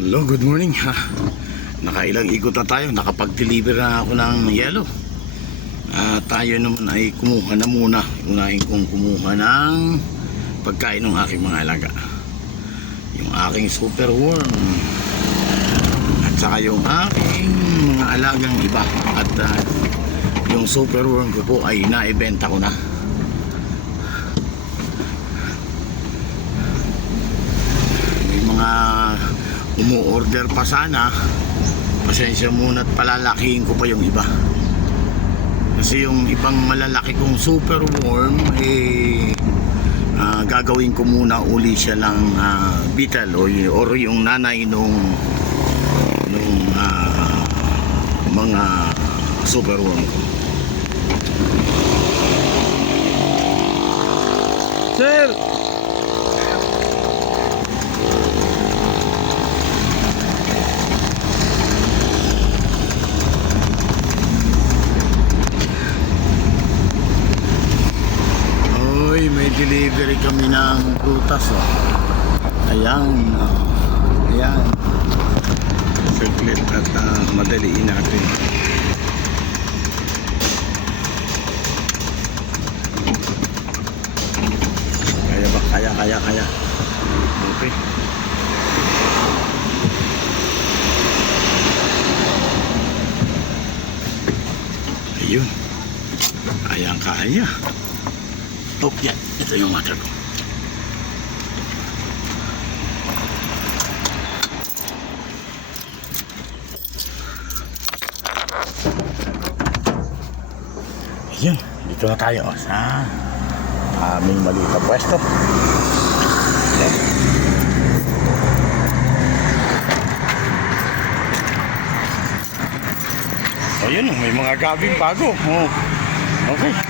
Hello, good morning ha. Nakailang ikot na tayo, nakapag-deliver na ako ng yelo. Tayo naman ay kumuha na muna. Unahin kong kumuha ng pagkain ng aking mga alaga. Yung aking super worm at saka yung aking mga alagang iba. At yung super worm ko po ay naibenta ko na. May mga umu-order pa sana, pasensya muna at palalakihin ko pa yung iba kasi yung ibang malalaki kong super worm gagawin ko muna uli siya lang beetle or yung nanay nung mga super worm ko. Sir, may delivery kami ng prutas ayan saglit at madaliin natin. Kaya ba? Kaya okay. Ayun, kaya oh, yan. Ito yung water ko. Ayan. Dito na tayo sa aming maliit na pwesto. Okay. Ayun, may mga gabing bago. Okay.